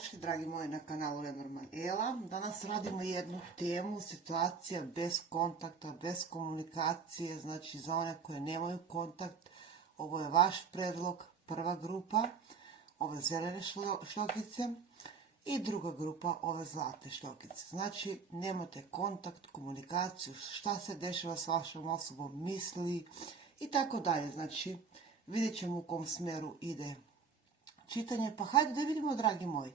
Dobrodošli, dragi moji, na kanalu Lenormand Ela. Danas radimo jednu temu, situacija bez kontakta, bez komunikacije, znači za one koje nemaju kontakt. Ovo je vaš predlog, prva grupa, ove zelene šljokice i druga grupa, ove zlate šljokice. Znači, nemate kontakt, komunikaciju, šta se dešava s vašom osobom, misli i tako dalje. Znači, vidjet ćemo u kom smjeru ide čitanje, pa hajde da vidimo, dragi moji.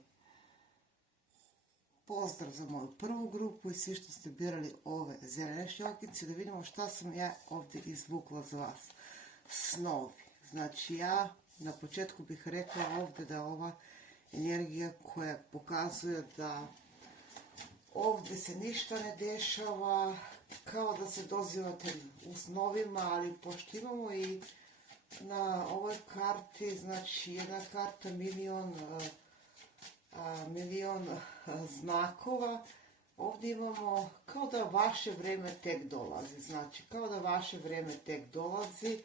Pozdrav za moju prvu grupu i svi što ste birali ove zelene šljokice, da vidimo šta sam ja ovdje izvukla za vas. Snovi. Znači ja na početku bih rekla ovdje da ova energija koja pokazuje da ovdje se ništa ne dešava, kao da se dozivate u snovima, ali pošto imamo i na ovoj karti, znači jedna karta milion znakova, ovdje imamo kao da vaše vrijeme tek dolazi, znači kao da vaše vrijeme tek dolazi,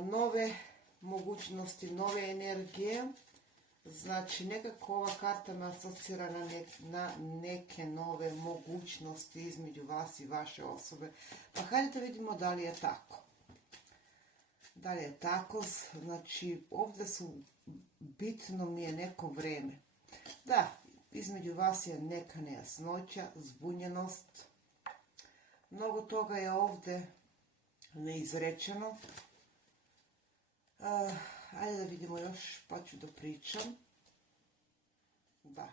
nove mogućnosti, nove energije, znači nekako ova karta me asocira na neke nove mogućnosti između vas i vaše osobe, pa hajde da vidimo da li je tako. Da li je tako, znači ovdje su bitno mi je neko vrijeme. Da, između vas je neka nejasnoća, zbunjenost. Mnogo toga je ovdje neizrečeno. Ajde da vidimo još, pa ću da pričam. Da,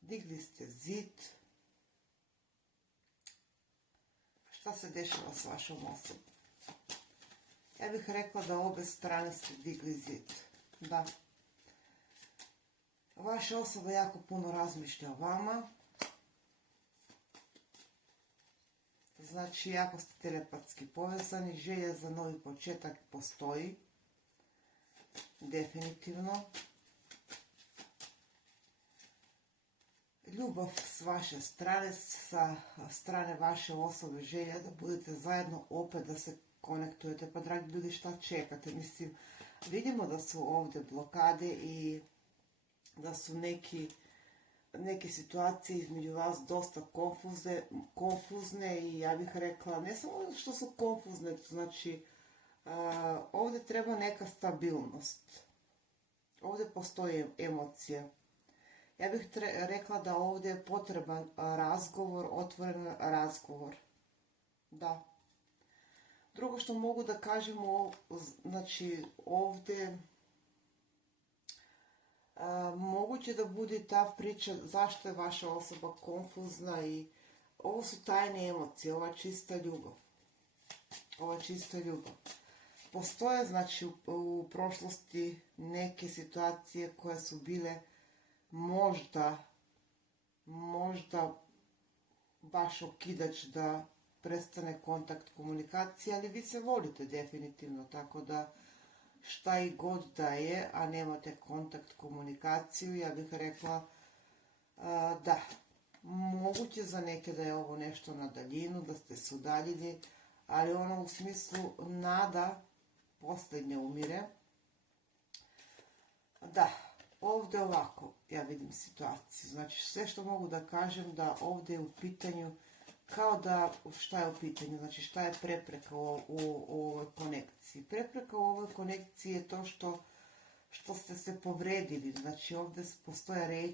digli ste zid. Šta se dešava s vašom osobom? Ja bih rekla da obe strane ste digli zid. Da. Vaša osoba jako puno razmišlja o vama. Znači, jako ste telepatski povezani. Želja za novi početak postoji. Definitivno. Ljubav s vaše strane, sa strane vaše osobe, želja da budete zajedno, opet da se konektujete. Pa dragi ljudi, šta čekate? Mislim, vidimo da su ovdje blokade i da su neke situacije između vas dosta konfuzne i ja bih rekla, ne samo što su konfuzne, znači ovdje treba neka stabilnost. Ovdje postoje emocije. Ja bih rekla da ovdje je potreban razgovor, otvoren razgovor. Da. Drugo što mogu da kažem, znači ovdje moguće da bude ta priča zašto je vaša osoba konfuzna i ovo su tajne emocije, ova čista ljubav. Ova čista ljubav. Postoje, znači, u prošlosti neke situacije koje su bile možda baš okidač da prestane kontakt, komunikacija, ali vi se volite definitivno, tako da šta i god da je, a nemate kontakt, komunikaciju, ja bih rekla da, moguće za neke da je ovo nešto na daljinu, da ste se udaljili, ali ono u smislu nada posljednje umire. Da, ovdje ovako ja vidim situaciju, znači sve što mogu da kažem da ovdje je u pitanju, kao da, šta je u pitanju, znači šta je prepreka u ovoj konekciji. Prepreka u ovoj konekciji je to što ste se povredili, znači ovdje postoje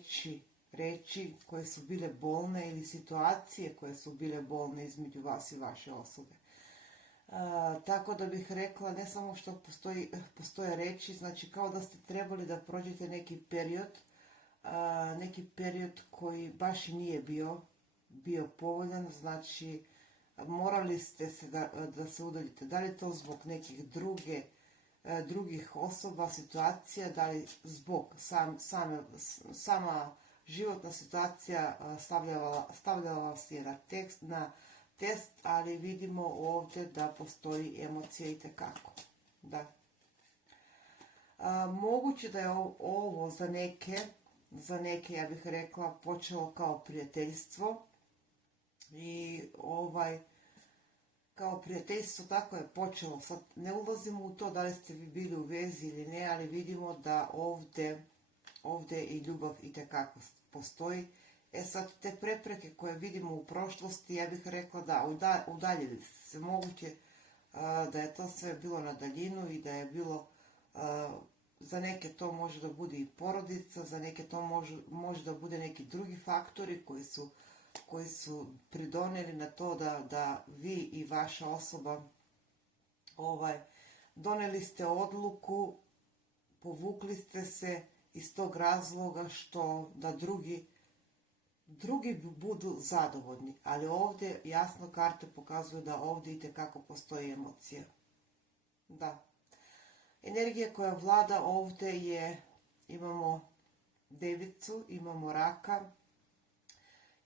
reči koje su bile bolne ili situacije koje su bile bolne između vas i vaše osobe. Tako da bih rekla, ne samo što postoje reči, znači kao da ste trebali da prođete neki period koji baš i nije bio povoljan, znači morali ste se da se udaljite. Da li je to zbog nekih drugih osoba, situacija, da li zbog sama životna situacija stavljala vas je na test, ali vidimo ovdje da postoji emocija itekako. Da. Moguće da je ovo za neke, ja bih rekla, počelo kao prijateljstvo i kao prijateljstvo tako je počelo. Sad ne ulazimo u to da li ste vi bili u vezi ili ne, ali vidimo da ovdje ovdje i ljubav itekako postoji. E sad, te prepreke koje vidimo u prošlosti, ja bih rekla da udaljili se moguće, da je to sve bilo na daljinu i da je bilo, za neke to može da bude i porodica, za neke to može da bude neki drugi faktori koji su pridonijeli na to da vi i vaša osoba donijeli ste odluku, povukli ste se iz tog razloga što da drugi budu zadovoljni, ali ovdje jasno karte pokazuju da ovdje itekako postoji emocija. Da. Energija koja vlada ovdje je, imamo devicu, imamo raka,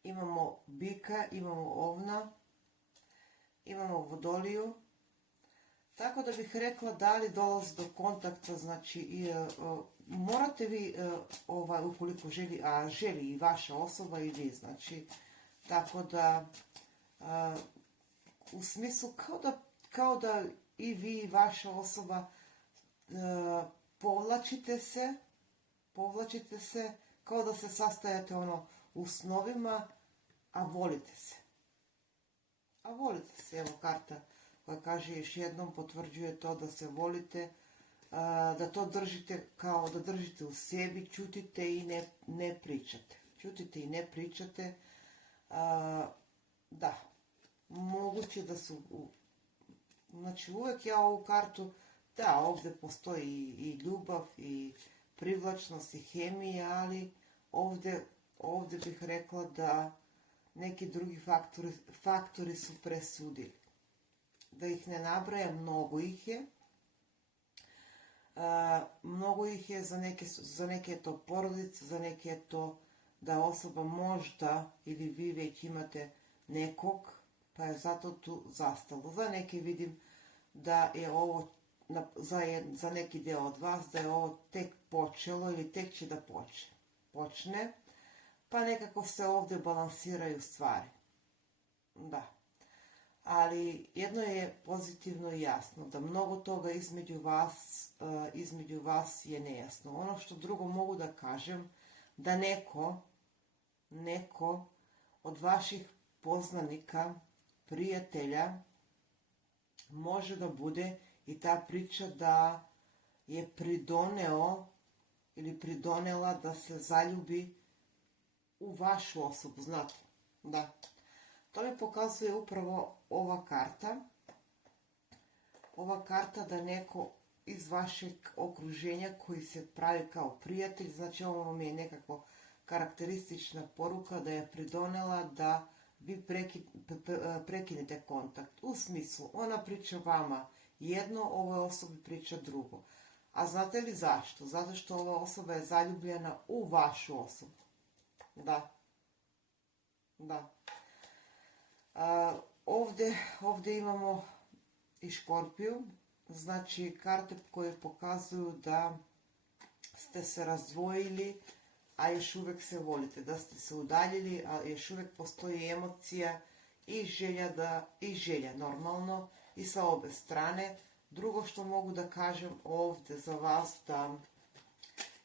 imamo bika, imamo ovna, imamo vodoliju. Tako da bih rekla da li dolazi do kontakta, znači morate vi, ukoliko želi, a želi i vaša osoba i vi, znači, tako da u smislu kao da i vi i vaša osoba povlačite se, kao da se sastajate u snovima, a volite se. Evo karta koja kaže još jednom, potvrđuje to da se volite, da to držite kao da držite u sebi, ćutite i ne pričate. Da, moguće da su, znači uvijek ja ovu kartu, da, ovdje postoji i ljubav i privlačnost i hemija, ali ovdje bih rekla da neki drugi faktori su presudili. Da ih ne nabrajam, mnogo ih je. Mnogo ih je, za neke je to porodica, za neke je to da osoba možda ili vi već imate nekog, pa je zato tu zastalo. Za neke vidim da je ovo, za neki deo od vas, da je ovo tek počelo ili tek će da počne, pa nekako se ovdje balansiraju stvari. Da. Ali jedno je pozitivno i jasno, da mnogo toga između vas je nejasno. Ono što drugo mogu da kažem, da neko od vaših poznanika, prijatelja, može da bude i ta priča da je pridoneo ili pridonela da se zaljubi u vašu osobu, znate, da. To mi pokazuje upravo ova karta. Ova karta da neko iz vašeg okruženja koji se pravi kao prijatelj, znači ovo vam je nekako karakteristična poruka da je pridonela da vi prekinete kontakt. U smislu, ona priča vama jedno, ovoj osobi priča drugo. A znate li zašto? Zato što ova osoba je zaljubljena u vašu osobu. Da. Ovdje imamo i Škorpiju, znači karte koje pokazuju da ste se razdvojili, a još uvijek se volite, da ste se udaljili, a još uvijek postoji emocija i želja normalno i sa obe strane. Drugo što mogu da kažem ovdje za vas, da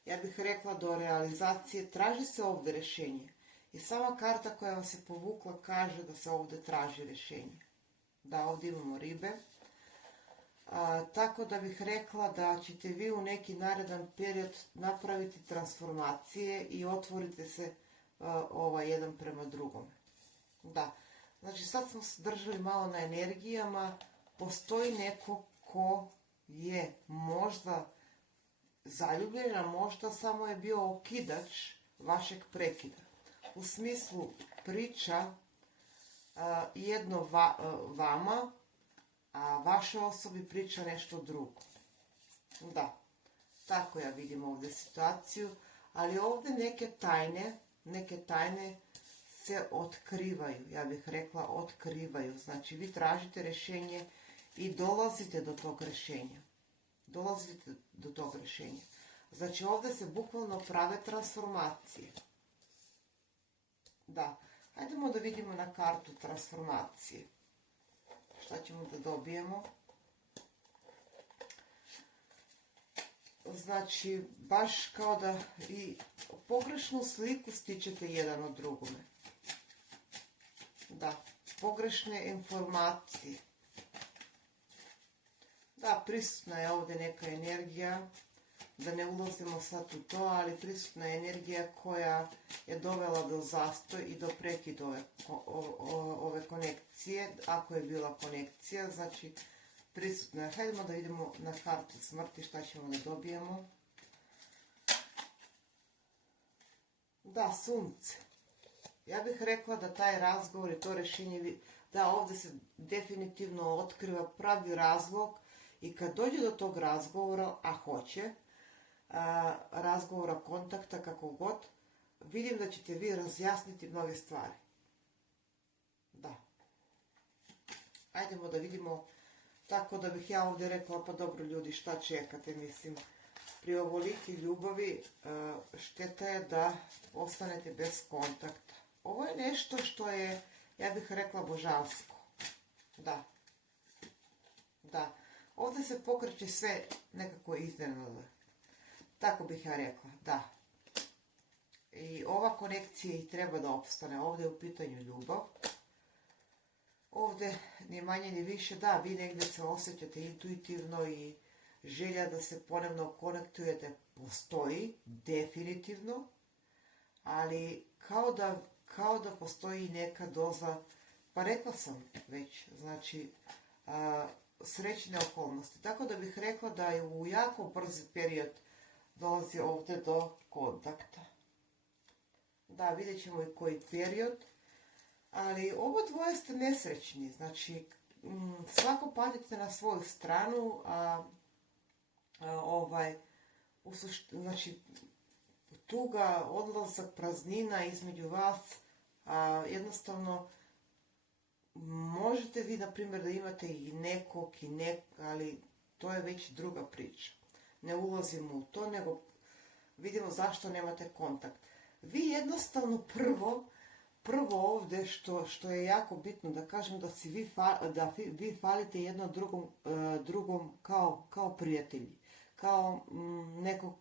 ja bih rekla do realizacije traži se ovdje rješenje. I sama karta koja vas je povukla kaže da se ovdje traži rješenje. Da, ovdje imamo ribe. Tako da bih rekla da ćete vi u neki naredan period napraviti transformacije i otvorite se jedan prema drugom. Da, znači sad smo se držali malo na energijama. Postoji neko ko je možda zaljubljen, a možda samo je bio okidač vašeg prekida. U smislu priča jedno vama, a vaša osobi priča nešto drugo. Da, tako ja vidim ovdje situaciju, ali ovdje neke tajne se otkrivaju, ja bih rekla otkrivaju. Znači vi tražite rješenje i dolazite do tog rješenja. Znači ovdje se bukvalno prave transformacije. Da, hajdemo da vidimo na kartu transformacije. Šta ćemo da dobijemo? Znači, baš kao da i pogrešnu sliku stičete jedan od drugome. Da, pogrešne informacije. Da, prisutna je ovdje neka energija, da ne ulazimo sad u to, ali prisutna je energija koja je dovela do zastoj i do prekida ove konekcije, ako je bila konekcija, znači prisutna je. Hajdemo da vidimo na kartu smrti šta ćemo da dobijemo. Da, sunce. Ja bih rekla da taj razgovor i to rješenje, da ovdje se definitivno otkriva pravi razlog i kad dođe do tog razgovora, a hoće, razgovora, kontakta, kako god, vidim da ćete vi razjasniti mnoge stvari. Da. Ajdemo da vidimo, tako da bih ja ovdje rekla, pa dobro ljudi, šta čekate, mislim, pri ovoliki ljubavi šteta je da ostanete bez kontakta. Ovo je nešto što je, ja bih rekla, božansko. Da. Da. Ovdje se pokreće sve nekako iznenada. Tako bih ja rekla, da. I ova konekcija i treba da opstane. Ovdje je u pitanju ljubav. Ovdje ni manje ni više, da, vi negdje se osjećate intuitivno i želja da se ponovno konektujete postoji, definitivno, ali kao da postoji neka doza, pa rekla sam već, znači, srećne okolnosti. Tako da bih rekla da je u jako brzi period dolazi ovdje do kontakta. Da, vidjet ćemo i koji period, ali oba dvoje ste nesrećni, znači svako patite na svoju stranu, znači tuga, odlazak, praznina između vas, jednostavno možete vi, na primjer, da imate i nekog ali to je već druga priča. Ne ulazimo u to, nego vidimo zašto nemate kontakt. Vi jednostavno prvo ovdje što je jako bitno da kažem, da vi falite jedno drugom kao prijatelji, kao neko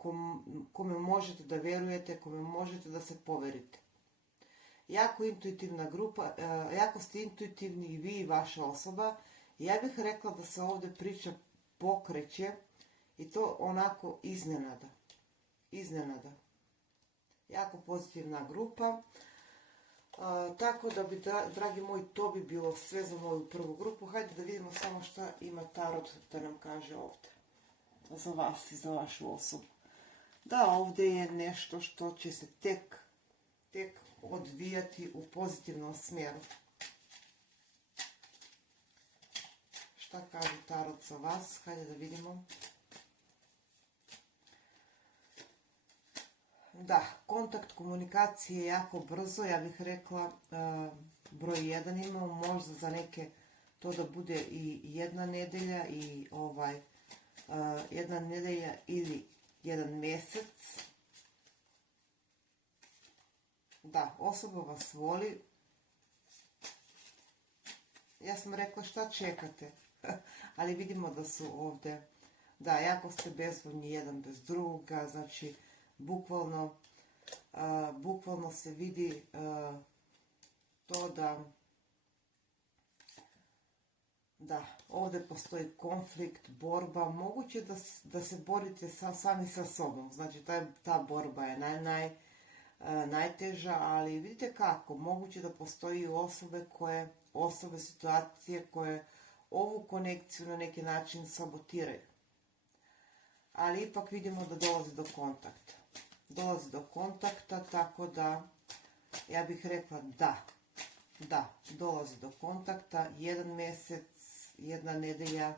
kome možete da verujete, kome možete da se poverite. Jako intuitivna grupa, jako ste intuitivni i vi i vaša osoba. Ja bih rekla da se ovdje priča pokreće i to onako iznenada. Iznenada. Jako pozitivna grupa. Tako da bi, dragi moji, to bi bilo sve za moju prvu grupu. Hajde da vidimo samo šta ima Tarot da nam kaže ovdje. Za vas i za vašu osobu. Da, ovdje je nešto što će se tek odvijati u pozitivnom smjeru. Šta kaže Tarot za vas? Hajde da vidimo. Da, kontakt komunikacije je jako brzo, ja bih rekla broj 1 imamo, možda za neke to da bude i jedna nedelja i jedna nedelja ili jedan mjesec. Da, osoba vas voli. Ja sam rekla šta čekate, ali vidimo da su ovdje, da, jako ste bezvoljni jedan bez druga, znači bukvalno se vidi to da ovdje postoji konflikt, borba, moguće da se borite sami sa sobom, znači ta borba je najteža, ali vidite kako, moguće da postoji osobe, situacije koje ovu konekciju na neki način sabotiraju. Ali ipak vidimo da dolazi do kontakta. Dolazi do kontakta, tako da ja bih rekla da, dolazi do kontakta, jedan mjesec, jedna nedelja,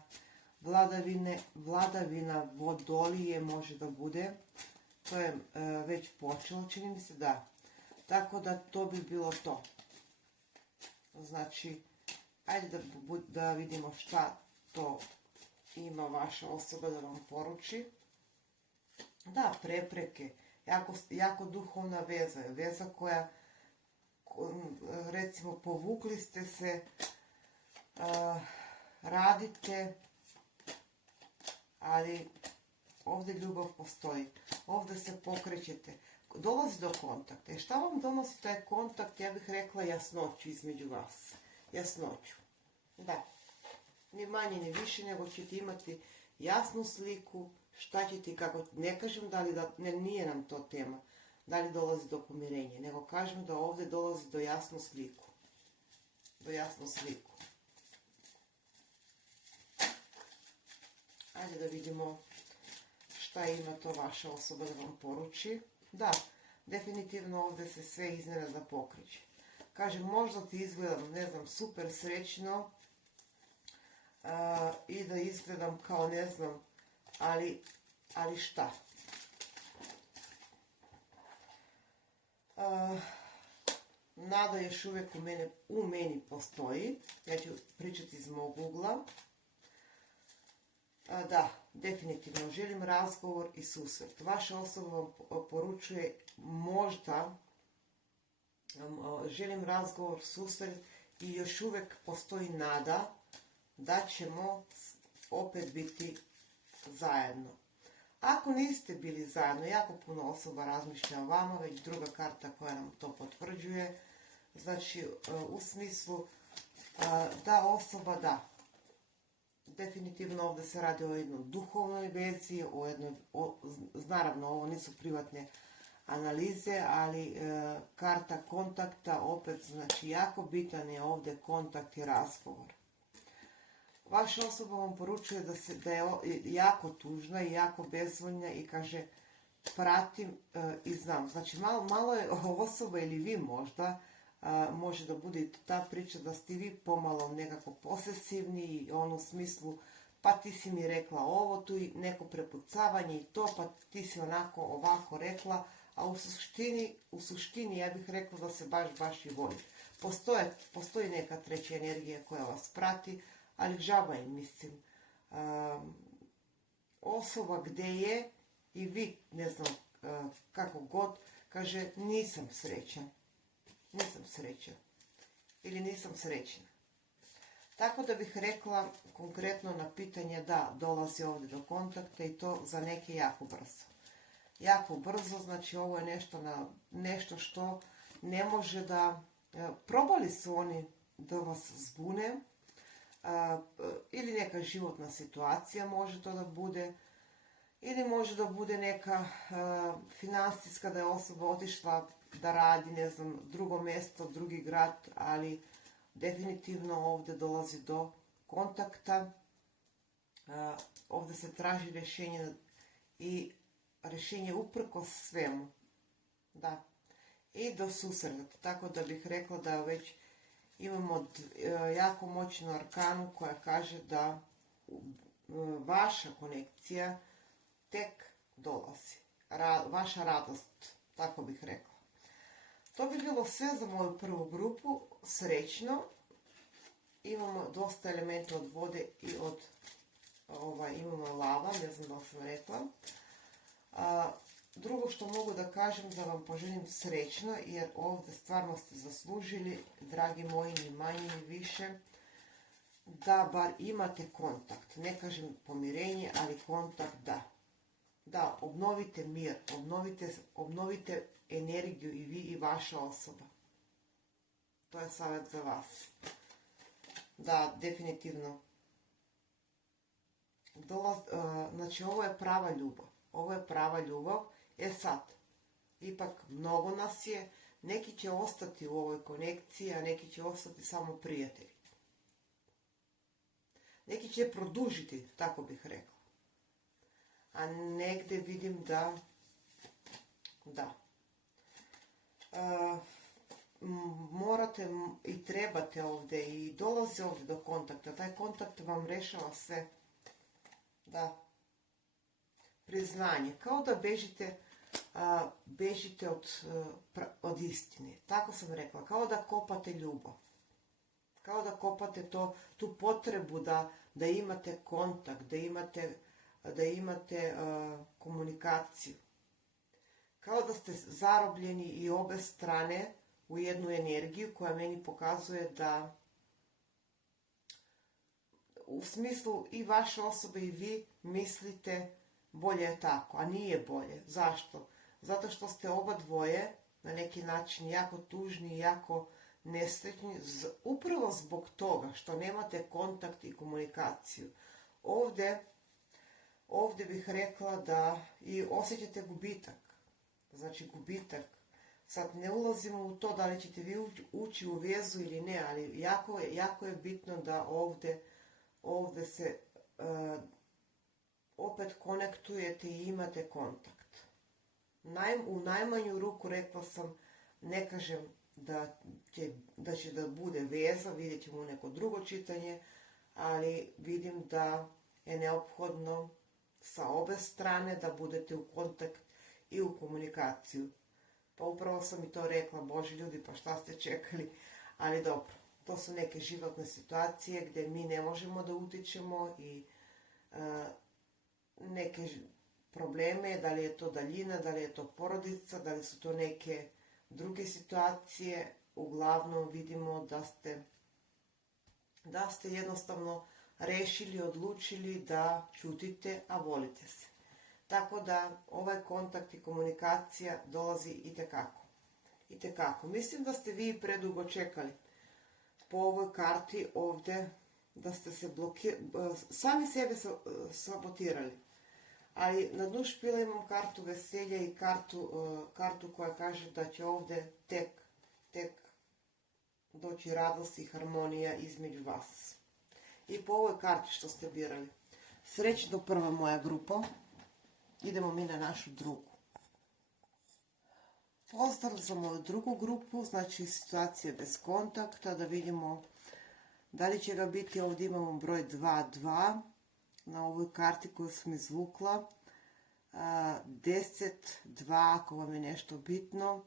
vladavina vodolije može da bude, to je već počelo, čini mi se, da. Tako da to bi bilo to. Znači, ajde da vidimo šta to ima vaša osoba da vam poruči. Da, prepreke, jako duhovna veza, veza koja, recimo, povukli ste se, radite, ali ovdje ljubav postoji, ovdje se pokrećete, dolazi do kontakta. I šta vam donosi taj kontakt? Ja bih rekla jasnoću između vas. Jasnoću. Da. Ni manje ni više, nego ćete imati jasnu sliku, šta ćete i kako. Ne kažem da li da, ne, nije nam to tema, da li dolazi do pomirenja, nego kažem da ovdje dolazi do jasnu sliku. Do jasnu sliku. Ajde da vidimo šta ima to vaša osoba da vam poruči. Da, definitivno ovdje se sve iznenada pokreće. Kažem, možda ti izgledam, ne znam, super srećno i da izgledam kao, ne znam, ali šta? Nada još uvijek u meni postoji. Ja ću pričati iz mog ugla. Da, definitivno želim razgovor i susret. Vaša osoba vam poručuje možda želim razgovor, susret i još uvijek postoji nada da ćemo opet biti zajedno. Ako niste bili zajedno, jako puno osoba razmišlja o vama, već druga karta koja nam to potvrđuje. Znači, u smislu da osoba da. Definitivno ovdje se radi o jednoj duhovnoj vezi, naravno ovo nisu privatne analize, ali karta kontakta opet, znači jako bitan je ovdje kontakt i razgovor. Vaša osoba vam poručuje da je jako tužna i jako bezvoljna i kaže pratim i znam. Znači malo je osoba ili vi možda, može da bude ta priča da ste vi pomalo nekako posesivni i u smislu pa ti si mi rekla ovo, tu i neko prepucavanje i to, pa ti si onako ovako rekla, a u suštini ja bih rekla da se baš i voli. Postoji neka treća energija koja vas prati, ali žaba je, mislim, osoba gdje je i vi, ne znam kako god, kaže nisam srećan ili nisam srećna. Tako da bih rekla konkretno na pitanje da dolazi ovdje do kontakta i to za neke jako brzo. Jako brzo, znači ovo je nešto što ne može da, probali su oni da vas zbune, ili neka životna situacija može to da bude, ili može da bude neka financijska, da je osoba otišla da radi, ne znam, drugo mjesto, drugi grad, ali definitivno ovdje dolazi do kontakta, ovdje se traži rješenje i rješenje uprkos svemu, da, i do susreta, tako da bih rekla da već imamo jako moćnu arkanu koja kaže da vaša konekcija tek dolazi, vaša radost, tako bih rekla. To bi bilo sve za moju prvu grupu, srećno. Imamo dosta elementa od vode i od, imamo lava, ne znam da li sam rekla. Drugo što mogu da kažem, da vam poželim srećno, jer ovdje stvarno ste zaslužili, dragi moji, ni manje ni više, da bar imate kontakt. Ne kažem pomirenje, ali kontakt da. Da, obnovite mir, obnovite energiju i vi i vaša osoba. To je savjet za vas. Da, definitivno. Znači, ovo je prava ljubav. Ovo je prava ljubav. Sad, ipak mnogo nas je. Neki će ostati u ovoj konekciji, a neki će ostati samo prijatelji. Neki će produžiti, tako bih rekla. A negdje vidim da morate i trebate ovdje i dolazi ovdje do kontakta. Taj kontakt vam rešava sve. Da. Priznanje. Kao da bežite od istine. Tako sam rekla. Kao da kopate ljubav. Kao da kopate tu potrebu da imate kontakt, da imate komunikaciju. Kao da ste zarobljeni i obe strane u jednu energiju koja meni pokazuje da u smislu i vaše osobe i vi mislite bolje je tako, a nije bolje. Zašto? Zato što ste oba dvoje na neki način jako tužni i jako nesretni, upravo zbog toga što nemate kontakt i komunikaciju. Ovdje bih rekla da i osjećate gubitak. Znači gubitak. Sad ne ulazimo u to da li ćete vi ući u vezu ili ne, ali jako je bitno da ovdje se opet konektujete i imate kontakt. U najmanju ruku rekla sam, ne kažem da će da bude veza, vidjet ćemo neko drugo čitanje, ali vidim da je neophodno sa obe strane da budete u kontakt i u komunikaciju. Pa upravo sam i to rekla, Bože ljudi, pa šta ste čekali, ali dobro, to su neke životne situacije gdje mi ne možemo da utičemo i neke probleme, da li je to daljina, da li je to porodica, da li su to neke druge situacije, uglavnom vidimo da ste jednostavno rešili, odlučili da čutite, a volite se. Tako da ovaj kontakt i komunikacija dolazi itekako. Mislim da ste vi predugo čekali po ovoj karti ovdje, da ste se sami sebe sabotirali. Ali na dnu špila imam kartu veselja i kartu koja kaže da će ovdje tek doći radost i harmonija između vas. I po ovoj karti što ste birali. Srećno prva moja grupa. Idemo mi na našu drugu. Pozdrav za moju drugu grupu, znači situacija bez kontakta, da vidimo da li će ga biti. Ovdje imamo broj 22 na ovoj karti koju sam izvukla. 10, 2 ako vam je nešto bitno.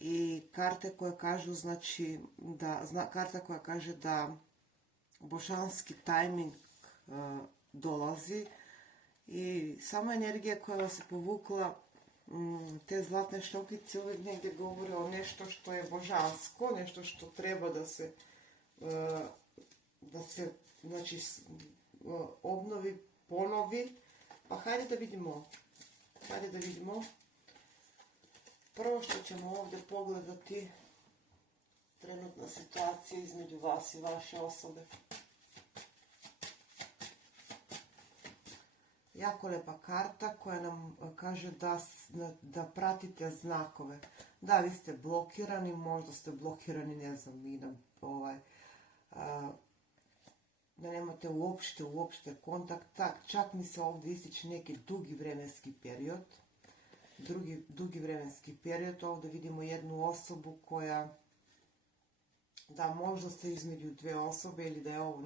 I karte koje kažu, znači, karta koja kaže da božanski tajming dolazi i sama energija koja vas je povukla, te zlatne štokice uvijek negdje govore o nešto što je božansko, nešto što treba da se znači, obnovi, ponovi. Pa hajde da vidimo. Prvo što ćemo ovdje pogledati, trenutna situacija između vas i vaše osobe. Jako lepa karta koja nam kaže da pratite znakove. Da, vi ste blokirani, možda ste blokirani, ne znam, da nemate uopšte kontakt. Čak mi se ovdje ističe neki dugi vremenski period. Ovdje vidimo jednu osobu koja, da možda ste između dve osobe ili da je ovo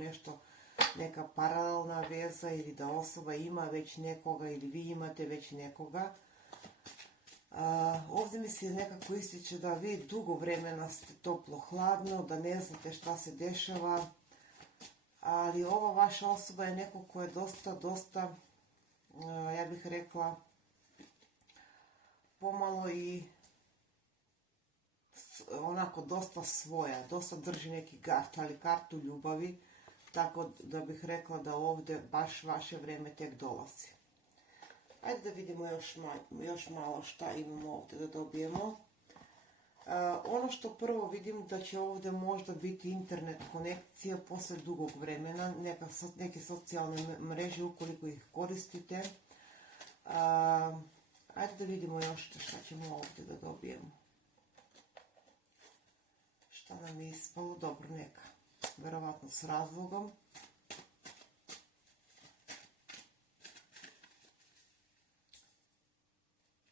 neka paralelna veza ili da osoba ima već nekoga ili vi imate već nekoga. Ovdje mi se nekako ističe da vi dugo vremena ste toplo-hladno, da ne znate šta se dešava, ali ova vaša osoba je neko ko je dosta, ja bih rekla, pomalo i onako dosta svoja, dosta drži neki gard, ali kartu ljubavi, tako da bih rekla da ovdje baš vaše vrijeme tek dolazi. Ajde da vidimo još malo šta imamo ovdje da dobijemo. Ono što prvo vidim da će ovdje možda biti internet konekcija posle dugog vremena, neke socijalne mreže ukoliko ih koristite. Ajde da vidimo još šta ćemo ovdje da dobijemo. Šta nam je ispalo? Dobro, neka. Verovatno s razlogom.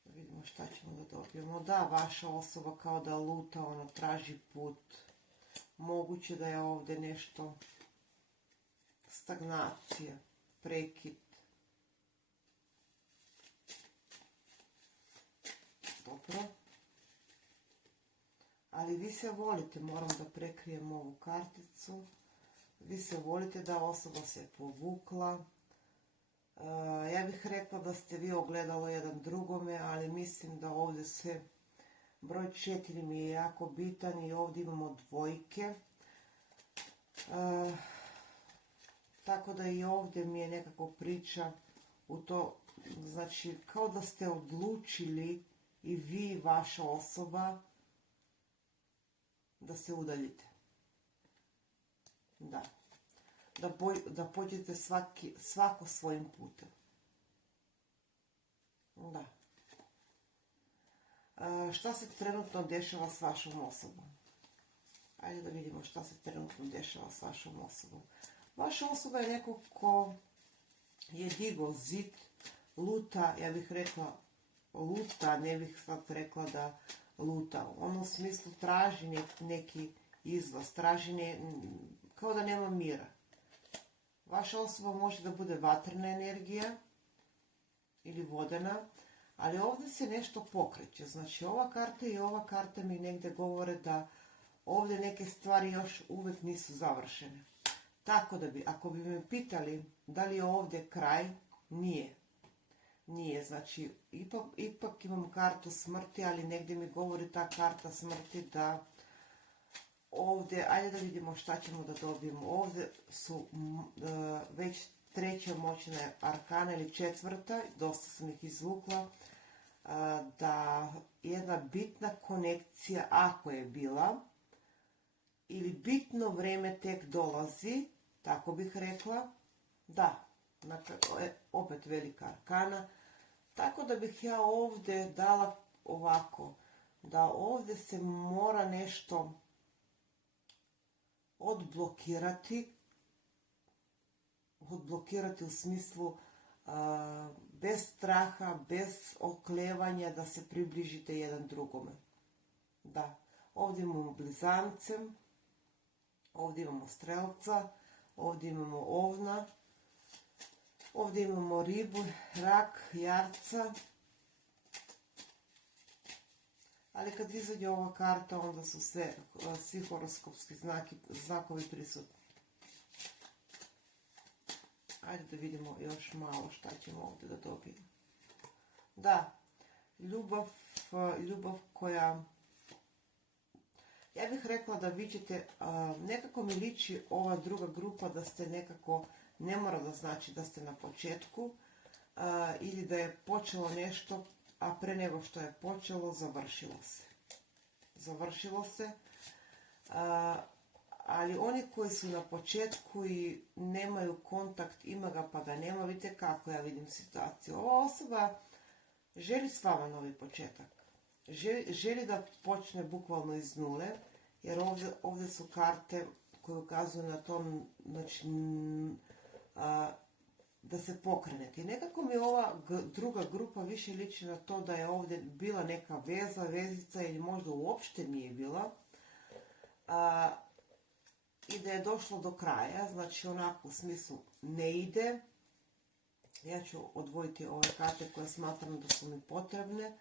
Da vidimo šta ćemo da dobijemo. Da, vaša osoba kao da luta, traži put. Moguće da je ovdje nešto stagnacija, prekid. Dobro. Ali vi se volite, moram da prekrijem ovu karticu. Vi se volite, da osoba se povukla. Ja bih rekla da ste vi ogledalo jedan drugome, ali mislim da ovdje sve, broj 4 mi je jako bitan i ovdje imamo dvojke. Tako da i ovdje mi je nekako priča u to Znači, kao da ste odlučili i vi i vaša osoba da se udaljite. Da. Da pođete svako svojim putem. Da. Šta se trenutno dešava s vašom osobom? Ajde da vidimo šta se trenutno dešava s vašom osobom. Vaša osoba je neko ko je digao zid, luta, ja bih rekla luta, ne bih sad rekla da luta. Ono u smislu traži neki izlaz, traži kao da nema mira. Vaša osoba može da bude vatrena energija ili vodena, ali ovdje se nešto pokreće. Znači ova karta i ova karta mi negdje govore da ovdje neke stvari još uvijek nisu završene. Tako da ako bi me pitali da li je ovdje kraj, nije. Nije, znači ipak imam kartu smrti, ali negdje mi govori ta karta smrti da ovdje, ajde da vidimo šta ćemo da dobijemo. Ovdje su već treća moćna arkana ili četvrta, dosta sam ih izvukla, da jedna bitna konekcija, ako je bila, ili bitno vreme tek dolazi, tako bih rekla, da, opet velika arkana, tako da bih ja ovdje dala ovako, da ovdje se mora nešto odblokirati u smislu bez straha, bez oklevanja da se približite jedan drugome. Da, ovdje imamo blizance, ovdje imamo strelca, ovdje imamo ovna, ovdje imamo ribu, rak, jarca. Ali kad izađe ova karta, onda su svi horoskopski znakovi prisutni. Ajde da vidimo još malo šta ćemo ovdje da dobijemo. Da, ljubav koja... Ja bih rekla da vi ćete, nekako mi liči ova druga grupa da ste nekako, ne mora da znači da ste na početku, ili da je počelo nešto, a pre nego što je počelo, završilo se. Završilo se, ali oni koji su na početku i nemaju kontakt, ima ga pa ga nema, vidite kako ja vidim situaciju. Ova osoba želi s vama novi početak. Želi da počne bukvalno iz nule, jer ovdje su karte koje ukazuju na to, znači, da se pokrenete. I nekako mi ova druga grupa više liči na to da je ovdje bila neka vezica ili možda uopšte nije bila. I da je došlo do kraja, znači onako u smislu ne ide. Ja ću odvojiti ove karte koje smatram da su mi potrebne.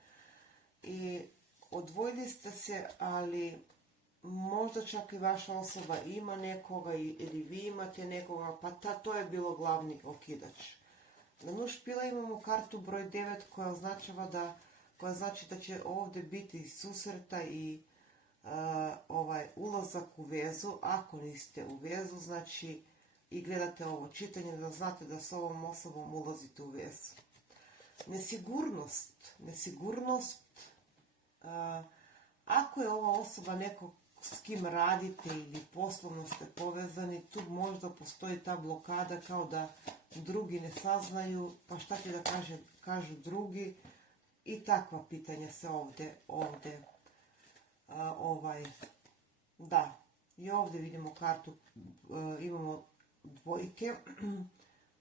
I odvojili ste se, ali možda čak i vaša osoba ima nekoga ili vi imate nekoga, pa to je bilo glavni okidač. Na dnu špila imamo kartu broj 9 koja znači da će ovdje biti susreta i ulazak u vezu. Ako niste u vezu, znači i gledate ovo čitanje, da znate da s ovom osobom ulazite u vezu. Nesigurnost, ako je ova osoba neko s kim radite ili poslovno ste povezani, tu možda postoji ta blokada kao da drugi ne saznaju, pa šta će da kažu drugi, i takva pitanja se ovdje da. I ovdje vidimo kartu, imamo dvojke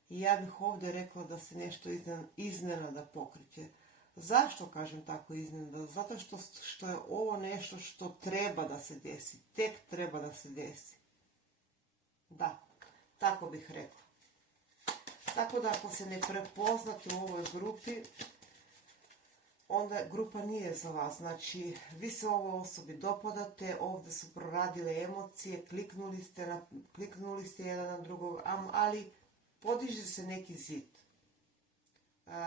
i ja bih ovdje rekla da se nešto iznenada pokreće. Zašto kažem tako iznenada? Zato što je ovo nešto što treba da se desi, tek treba da se desi. Da, tako bih rekla. Tako da ako se ne prepoznate u ovoj grupi, onda grupa nije za vas. Znači, vi se ovoj osobi dopadate, ovdje su proradile emocije, kliknuli ste jedan na drugog, ali podiže se neki zid.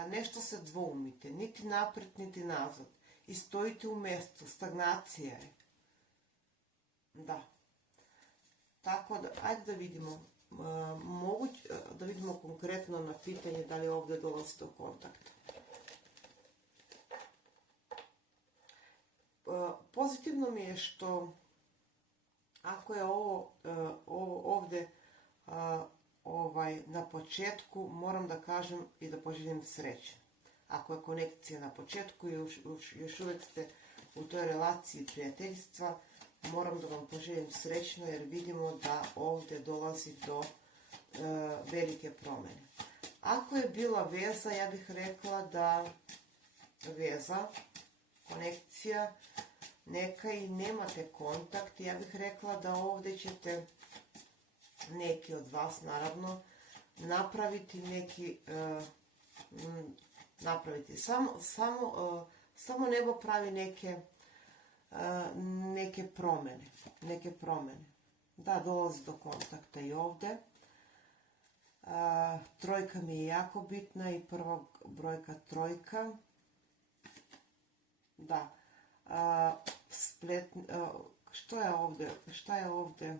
Nešto se dvoumite, niti napred, niti nazad. I stojite u mjestu, stagnacija je. Da. Tako da, ajde da vidimo da vidimo konkretno na pitanje da li ovdje dolazi do kontakta. Pozitivno mi je što ako je ovo ovdje na početku, moram da kažem i da poželim sreće. Ako je konekcija na početku i još uvijek ste u toj relaciji prijateljstva, moram da vam poželim srećno jer vidimo da ovdje dolazi do velike promjene. Ako je bila veza, ja bih rekla da veza, konekcija, neka i nemate kontakt, ja bih rekla da ovdje ćete neki od vas naravno napraviti samo nebo pravi neke promjene. Da, dolazi do kontakta i ovdje. Trojka mi je jako bitna i prva brojka trojka. Da. Šta je ovdje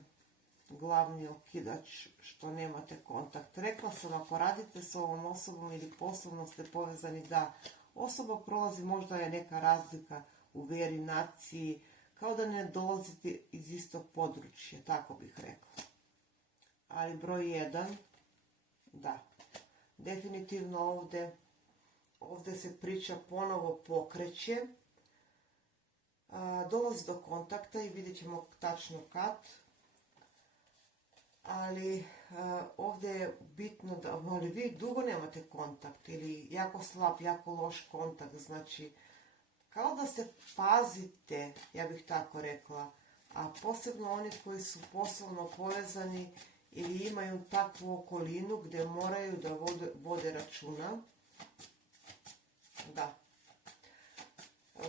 glavni okidač što nemate kontakt? Rekla sam, ako radite s ovom osobom ili poslovno ste povezani, da osoba prolazi, možda je neka razlika u vjeri, naciji, kao da ne dolazite iz istog područja, tako bih rekla. Ali broj 1, da, definitivno ovdje se priča ponovo pokreće, dolazi do kontakta i vidjet ćemo tačno kad. Ali ovdje je bitno da vi dugo nemate kontakt ili jako slab, jako loš kontakt, znači kao da se pazite, ja bih tako rekla, a posebno oni koji su poslovno povezani ili imaju takvu okolinu gdje moraju da vode računa. Da.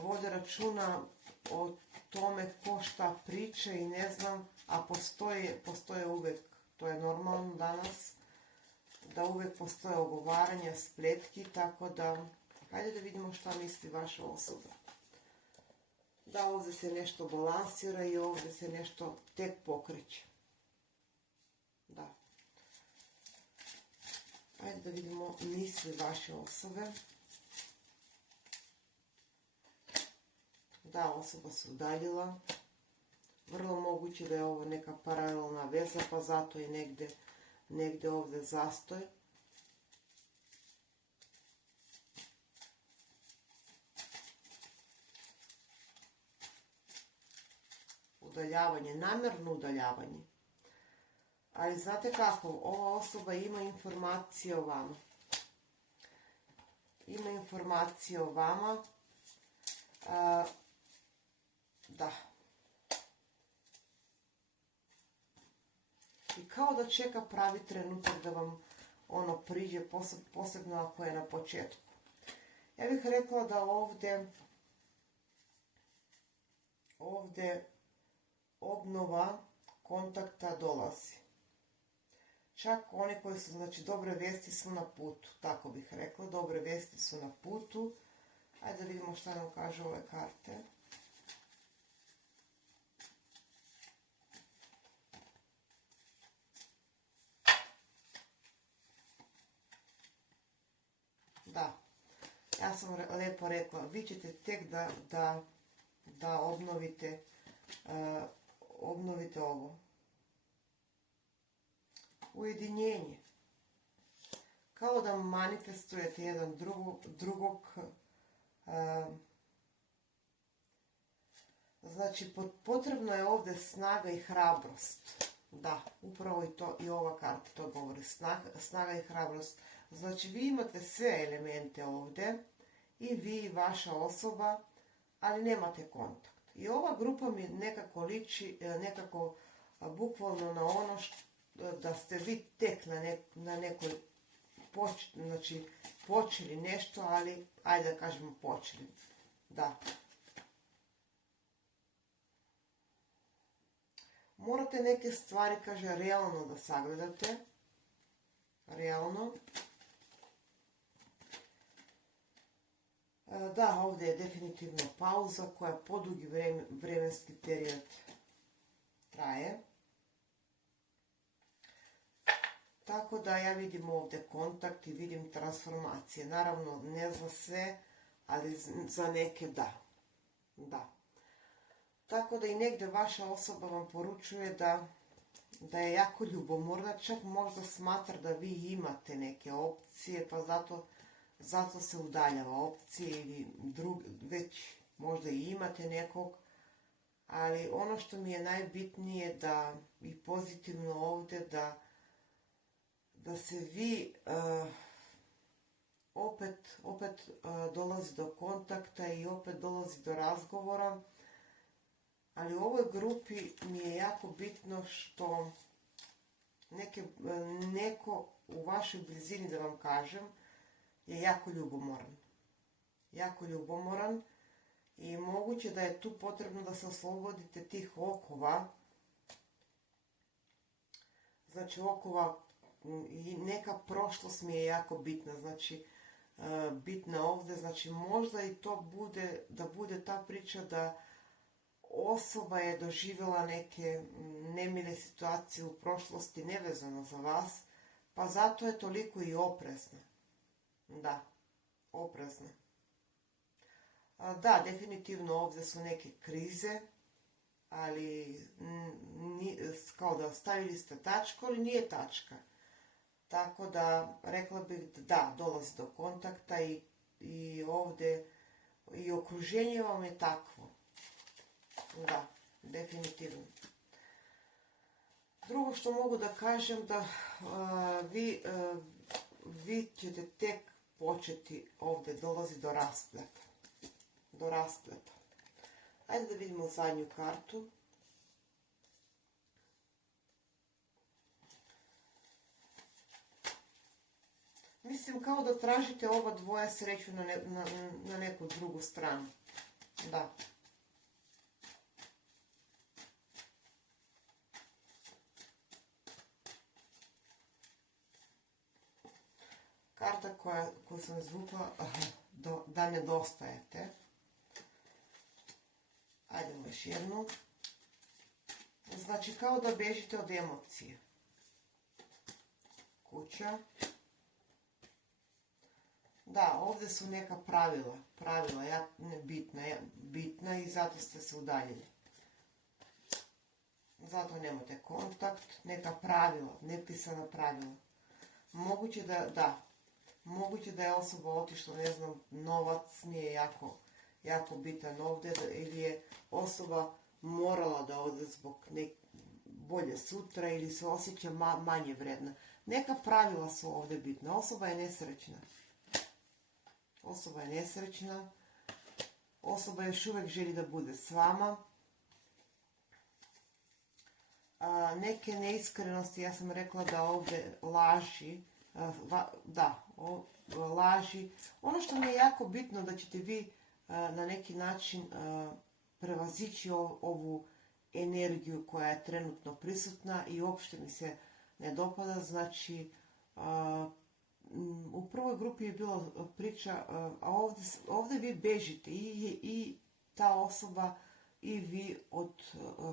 Vode računa o tome ko šta priča i ne znam, a postoje uvijek, to je normalno danas, da uvijek postoje ogovaranja, spletki, tako da, hajde da vidimo šta misli vaša osoba. Da, ovdje se nešto balansira i ovdje se nešto tek pokreće. Da. Hajde da vidimo misli vaše osobe. Da, osoba se udaljila. Vrlo moguće da je ovo neka paralelna veza, pa zato je negdje ovdje zastoj. Udaljavanje, namjerno udaljavanje. Ali znate kako, ova osoba ima informacije o vama. Ima informacije o vama. Da. I kao da čeka pravi trenutak da vam ono priđe, posebno ako je na početku. Ja bih rekla da ovdje obnova kontakta dolazi. Čak oni koji su, znači, dobre vijesti su na putu, tako bih rekla, dobre vijesti su na putu. Ajde da vidimo šta nam kažu ove karte. Da, ja sam lijepo rekla, vi ćete tek da obnovite ovo. Ujedinjenje. Kao da manifestujete jedan drugog. Znači, potrebno je ovdje snaga i hrabrost. Da, upravo i ova karta to govori. Snaga i hrabrost. Znači, vi imate sve elemente ovdje, i vi i vaša osoba, ali nemate kontakt. I ova grupa mi nekako liči, nekako bukvalno na ono da ste vi tek na nekoj počeli nešto, ali ajde da kažemo počeli. Da. Morate neke stvari, kaže, realno da sagledate. Realno. Da, ovdje je definitivno pauza koja podugi vremenski period traje. Tako da ja vidim ovdje kontakt i vidim transformacije. Naravno, ne za sve, ali za neke da. Da. Tako da i negdje vaša osoba vam poručuje da je jako ljubomorna, čak možda smatra da vi imate neke opcije, pa zato se udaljava opcije ili već možda i imate nekog. Ali ono što mi je najbitnije da i pozitivno ovdje da se vi opet dolazi do kontakta i opet dolazi do razgovora. Ali u ovoj grupi mi je jako bitno što neko u vašoj blizini, da vam kažem, je jako ljubomoran. Jako ljubomoran i moguće da je tu potrebno da se oslobodite tih okova. Znači okova i neka prošlost mi je jako bitna. Znači bitna ovdje. Znači možda i to bude ta priča da osoba je doživjela neke nemile situacije u prošlosti nevezano za vas, pa zato je toliko i oprezna. Da, oprezna. Da, definitivno ovdje su neke krize, ali kao da stavili ste tačku, ali nije tačka. Tako da, rekla bih da, dolazi do kontakta i ovdje i okruženje vam je takvo. Da, definitivno. Drugo što mogu da kažem da vi ćete tek početi ovdje, dolazi do raspleta. Do raspleta. Ajde da vidimo zadnju kartu. Mislim kao da tražite ova dvoje sreću na neku drugu stranu. Da. Karta koju sam izvukla, da nedostajete. Ajdemo još jednu. Znači kao da bežite od emocije. Kuća. Da, ovdje su neka pravila. Pravila bitna i zato ste se udaljili. Zato nemate kontakt. Neka pravila, nepisana pravila. Moguće da je osoba otišla, ne znam, novac nije jako bitan ovdje, ili je osoba morala da ode zbog bolje sutra ili se osjeća manje vredna. Neka pravila su ovdje bitna. Osoba je nesrećna. Osoba je nesrećna. Osoba još uvijek želi da bude s vama. Neke neiskrenosti, ja sam rekla da ovdje laži, laži. Ono što mi je jako bitno da ćete vi na neki način prevazići ovu energiju koja je trenutno prisutna i uopšte mi se ne dopada. Znači, u prvoj grupi je bila priča, a ovdje vi bežite i ta osoba i vi od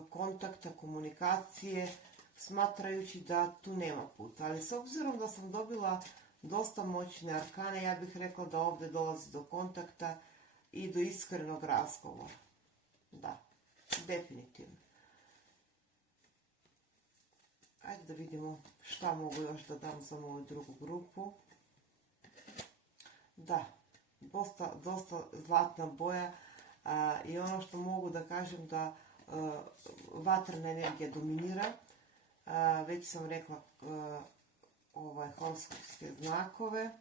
kontakta, komunikacije, smatrajući da tu nema puta. Ali s obzirom da sam dobila dosta moćne arkane, ja bih rekla da ovdje dolazi do kontakta i do iskrenog razgovora. Da, definitivno. Ajde da vidimo šta mogu još da dam za moju drugu grupu. Da, dosta zlatna boja i ono što mogu da kažem da vatrena energija dominira. Već sam rekla horoskopske znakove.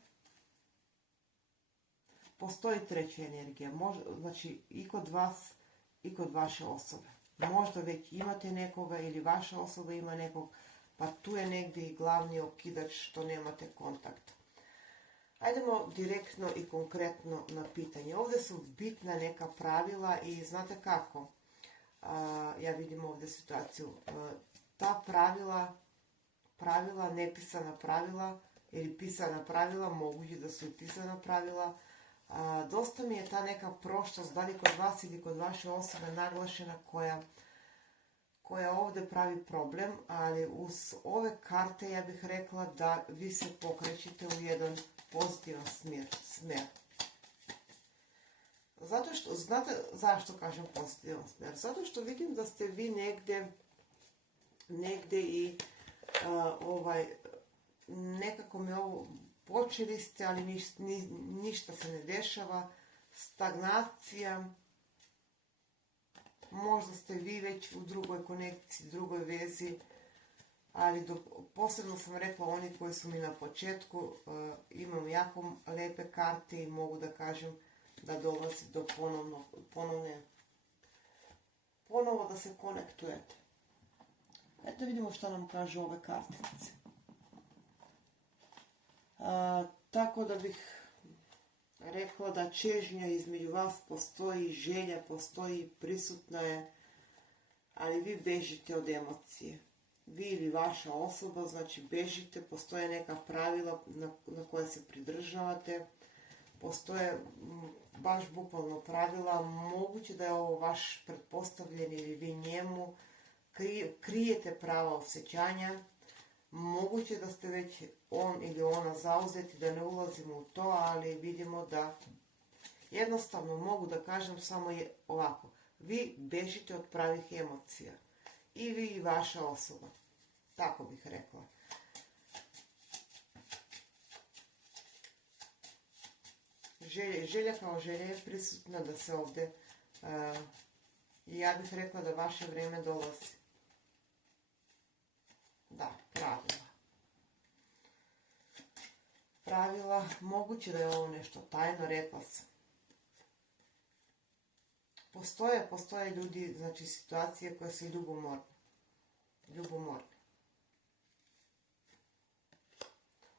Postoji treća energija, znači i kod vas i kod vaše osobe. Možda već imate nekoga ili vaša osoba ima nekog, pa tu je negdje i glavni okidač što nemate kontakta. Ajdemo direktno i konkretno na pitanje. Ovdje su bitna neka pravila i znate kako? Ja vidim ovdje situaciju. Ta pravila, nepisana pravila ili pisana pravila, moguće da su i pisana pravila, dosta mi je ta neka prošlost, da li kod vas ili kod vaše osobe naglašena, koja ovdje pravi problem, ali uz ove karte ja bih rekla da vi se pokrećete u jedan pozitivan smjer. Zato što, znate zašto kažem pozitivan smjer? Zato što vidim da ste vi negdje i nekako mi ovo počeli ste, ali ništa se ne dešava, stagnacija, možda ste vi već u drugoj konekciji, drugoj vezi, ali posebno sam rekla oni koji su mi na početku, imam jako lepe karte i mogu da kažem da dolazi do ponovo da se konektujete. Eto vidimo što nam kažu ove kartice. Tako da bih rekla da čežnja između vas postoji, želja postoji, prisutna je, ali vi bežite od emocije. Vi ili vaša osoba, znači bežite, postoje neka pravila na koje se pridržavate, postoje baš bukvalno pravila, moguće da je ovo vaš pretpostavljen ili vi njemu, krijete prava osjećanja, moguće da ste već on ili ona zauzeti, da ne ulazimo u to, ali vidimo da jednostavno mogu da kažem samo je ovako. Vi bežite od pravih emocija. I vi i vaša osoba. Tako bih rekla. Želja kao želja je prisutna da se ovdje, ja bih rekla da vaše vrijeme dolazi. Da, pravila. Pravila, moguće da je ovo nešto tajno, rekla sam. Postoje ljudi, znači situacije koje su i ljubomorne.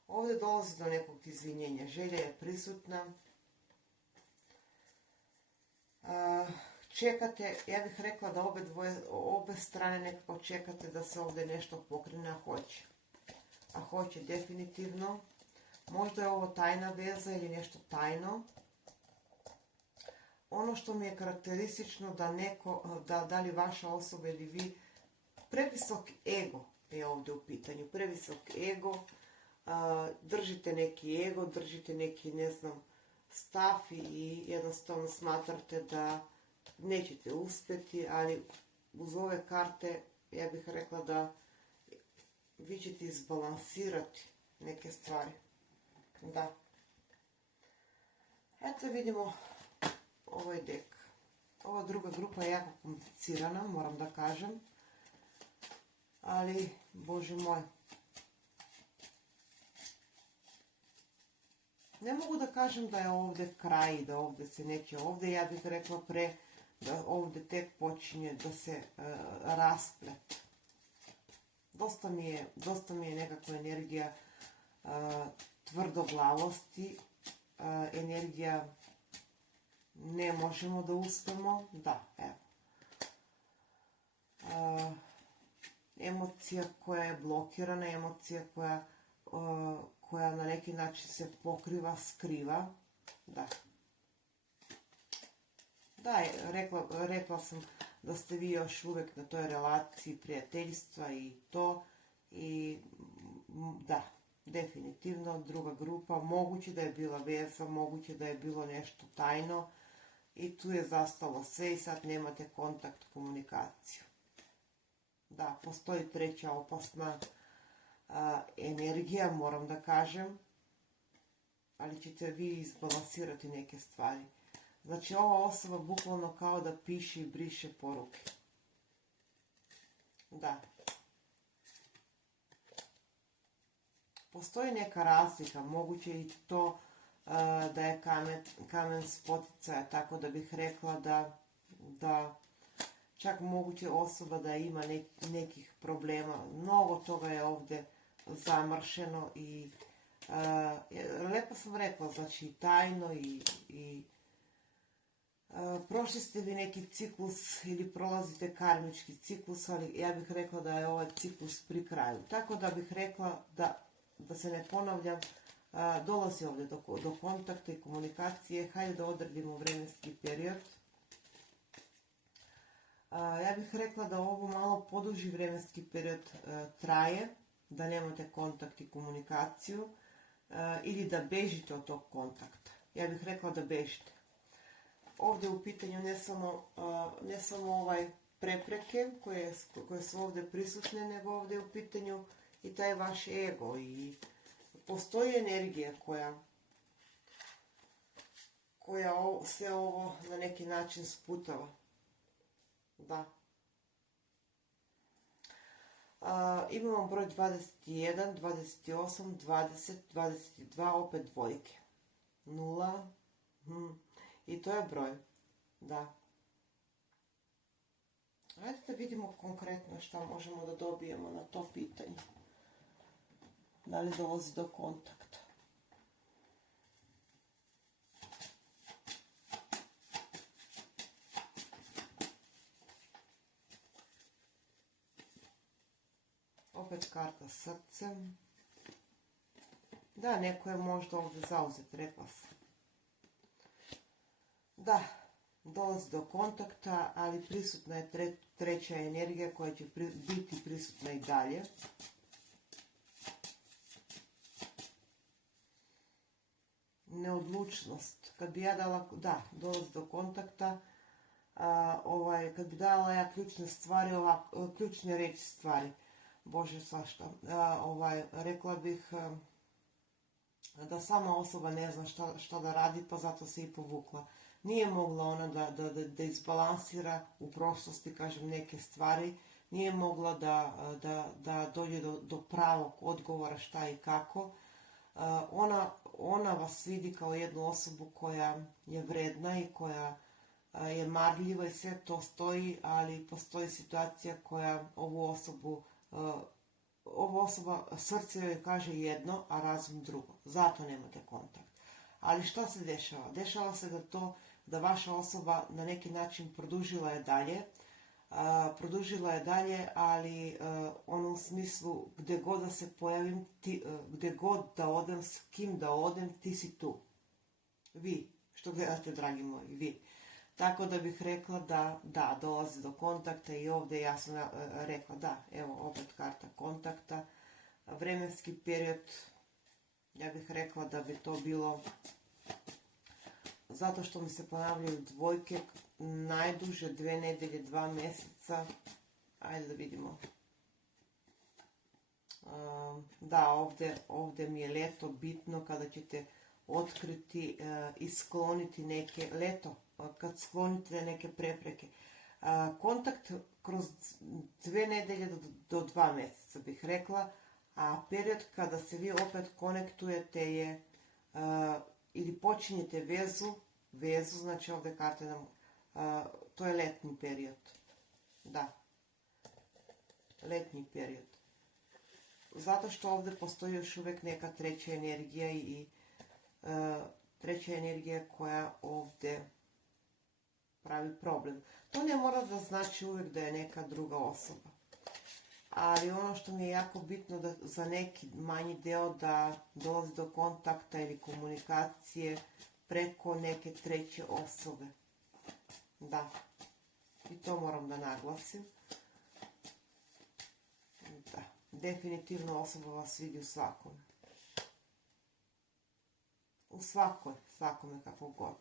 Ovdje dolazi do nekog izvinjenja. Želja je prisutna. Čekate, ja bih rekla da obe strane nekako čekate da se ovdje nešto pokrene, a hoće definitivno. Možda je ovo tajna veza ili nešto tajno. Ono što mi je karakteristično da li vaša osoba ili vi, previsok ego je ovdje u pitanju, previsok ego, držite neki ego, držite neki, ne znam, stav i jednostavno smatrate da nećete uspjeti, ali uz ove karte ja bih rekla da vi ćete izbalansirati neke stvari. Da. Eto vidimo ovaj dek. Ova druga grupa je jako komplicirana, moram da kažem. Ali, Bože moj, ne mogu da kažem da je ovdje kraj, da ovdje se neće ovdje, ja bih rekla da ovdje tek počinje da se rasplet. Dosta mi je nekakva energija tvrdoglavosti, energija ne možemo da uspemo, da, evo. Emocija koja je blokirana, emocija koja na neki način se pokriva, skriva, da. Da, rekla sam da ste vi još uvijek na toj relaciji prijateljstva i to, i da, definitivno druga grupa, moguće da je bila veza, moguće da je bilo nešto tajno i tu je zastalo sve i sad nemate kontakt, komunikaciju. Da, postoji treća opasna energija, moram da kažem, ali ćete vi izbalansirati neke stvari. Znači, ova osoba bukvalno kao da piše i briše poruke. Da. Postoji neka razlika, moguće i to da je kamen spoticaja, tako da bih rekla da čak moguće osoba da ima nekih problema. Mnogo toga je ovdje zamršeno i lepo sam rekla, znači tajno i prošli ste vi neki ciklus ili prolazite karmički ciklus, ali ja bih rekla da je ovaj ciklus pri kraju. Tako da bih rekla da se ne ponavljam, dolazi ovdje do kontakta i komunikacije. Hajde da odredimo vremenski period. Ja bih rekla da ovo malo poduži vremenski period traje, da nemate kontakt i komunikaciju ili da bežite od tog kontakta. Ja bih rekla da bežite. Ovdje u pitanju ne samo prepreke koje su ovdje prisutne, nego ovdje u pitanju i taj vaš ego i postoji energija koja sve ovo na neki način sputava. Da. Imamo broj 21, 28, 20, 22, opet dvojke. 0. I to je broj. Da. Ajde da vidimo konkretno šta možemo da dobijemo na to pitanje. Da li dolazi do kontakta. Opet karta srcem. Da, neko je možda ovdje zauzet, rekla sam. Da, dolazi do kontakta, ali prisutna je treća energija koja će biti prisutna i dalje. Neodlučnost. Kad bi ja dala, da, dolazi do kontakta, kad bi dala ja ključne stvari, ključne reći stvari, Bože svašta, rekla bih da sama osoba ne zna šta da radi, pa zato se i povukla. Nije mogla ona da izbalansira u prošlosti, kažem, neke stvari, nije mogla da dođe do pravog odgovora šta i kako. Ona vas vidi kao jednu osobu koja je vredna i koja je marljiva i sve to stoji, ali postoji situacija koja ova osoba, srce joj kaže jedno, a razum drugo. Zato nemate kontakt. Ali šta se dešava? Dešava se da vaša osoba na neki način produžila je dalje, ali ono u smislu gdje god da se pojavim, gdje god da odem, s kim da odem, ti si tu. Vi, što gledate, dragi moji, vi. Tako da bih rekla da dolazi do kontakta i ovdje ja sam rekla da, evo opet karta kontakta. Vremenski period, ja bih rekla da bi to bilo, zato što mi se ponavljaju dvojke, najduže 2 nedelje, 2 mjeseca. Ajde da vidimo. Da, ovdje mi je leto bitno kada ćete otkriti i skloniti neke, kad sklonite neke prepreke. Kontakt kroz 2 nedelje do 2 mjeseca bih rekla, a period kada se vi opet konektujete je ili počinjete vezu, znači ovdje karte nam, to je letnji period. Da, letnji period. Zato što ovdje postoji još uvijek neka treća energija i treća energija koja ovdje pravi problem. To ne mora da znači uvijek da je neka druga osoba. Ali ono što mi je jako bitno da za neki manji deo da dolazi do kontakta ili komunikacije preko neke treće osobe. Da. I to moram da naglasim. Da. Definitivno osoba vas vidi u svakome. U svakome kako god.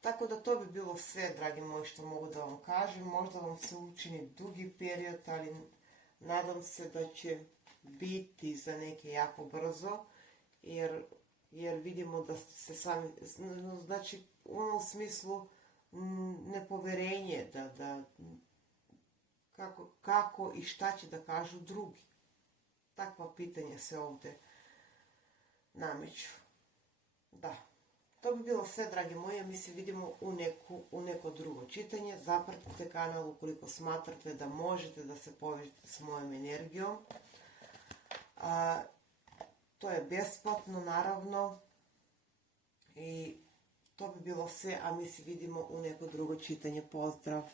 Tako da to bi bilo sve, dragi moji, što mogu da vam kažem. Možda vam se učini dugi period, ali nadam se da će biti za neke jako brzo, jer vidimo da se sami, znači u smislu nepoverenje, kako i šta će da kažu drugi. Takva pitanja se ovdje nameću. Da. To bi bilo sve, dragi moji, mi se vidimo u neko drugo čitanje. Zapratite kanal ukoliko smatrate da možete da se povežete s mojom energijom. To je besplatno, naravno. I to bi bilo sve, a mi se vidimo u neko drugo čitanje. Pozdrav!